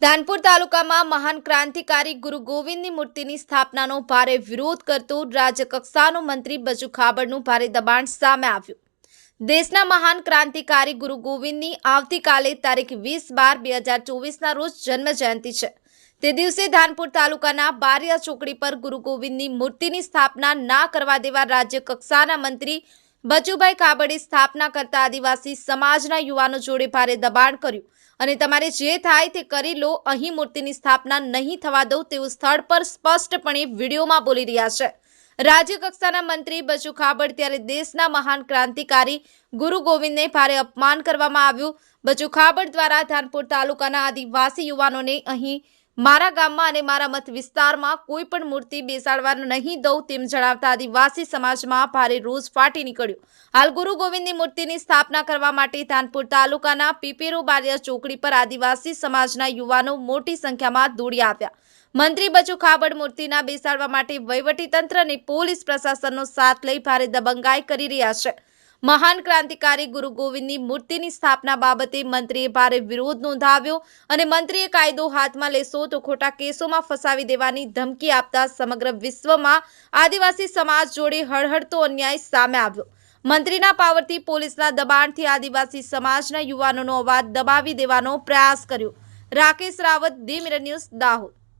ધાનપુર તાલુકામાં મહાન ક્રાંતિકારી ગુરુ ગોવિંદની મૂર્તિની સ્થાપનાનો ભારે વિરોધ કરતો રાજ્યકક્ષાનો મંત્રી બચુ ખાબડનું ભારે દબાણ સામે આવ્યું. દેશના મહાન ક્રાંતિકારી ગુરુ ગોવિંદની આવતીકાલે તારીખ વીસ બાર બે હજાર ચોવીસના રોજ જન્મ જયંતિ છે. તે દિવસે ધાનપુર તાલુકાના બારિયા ચોકડી પર ગુરુ ગોવિંદની મૂર્તિની સ્થાપના ના કરવા દેવા રાજ્ય કક્ષાના મંત્રી બચુભાઈ કાબડે સ્થાપના કરતા આદિવાસી સમાજના યુવાનો જોડે ભારે દબાણ કર્યું. અને તમારે જે થાય તે કરી લો, અહીં મૂર્તિની સ્થાપના નહીં થવા દઉં તેવું સ્થળ પર સ્પષ્ટપણે વિડીયોમાં બોલી રહ્યા છે. રાજ્ય કક્ષાના મંત્રી બચુ ખાબડ ત્યારે દેશના મહાન ક્રાંતિકારી ગુરુ ગોવિંદને ભારે અપમાન કરવામાં આવ્યું. બચુ ખાબડ દ્વારા ધાનપુર તાલુકાના આદિવાસી યુવાનોને અહીં મારા ગામમાં અને મારા મત વિસ્તારમાં કોઈ પણ મૂર્તિ બેસાડવા નહીં દઉં તેમ જણાવતા આદિવાસી સમાજમાં ભારે રોષ ફાટી નીકળ્યો. હાલ ગુરુ ગોવિંદની મૂર્તિની સ્થાપના કરવા માટે ધાનપુર તાલુકાના પીપેરો બારિયા ચોકડી પર આદિવાસી સમાજના યુવાનો મોટી સંખ્યામાં દોડી આવ્યા. મંત્રી બચુ ખાબડ મૂર્તિના બેસાડવા માટે વહીવટીતંત્ર અને પોલીસ પ્રશાસનનો સાથ લઈ ભારે દબંગાઈ કરી રહ્યા છે. મહાન ક્રાંતિકારી ગુરુ ગોવિંદની મૂર્તિની સ્થાપના બાબતે મંત્રીએ ભારે વિરોધ નોંધાવ્યો અને મંત્રીએ કાયદો હાથમાં લેશો તો ખોટા કેસોમાં ફસાવી દેવાની ધમકી આપતા સમગ્ર વિશ્વમાં આદિવાસી સમાજ જોડે હળહળતો અન્યાય સામે આવ્યો. મંત્રીના પાવરથી પોલીસના દબાણથી આદિવાસી સમાજના યુવાનોનો અવાજ દબાવી દેવાનો પ્રયાસ કર્યો. Rakesh Rawat the mirror news, Dahod.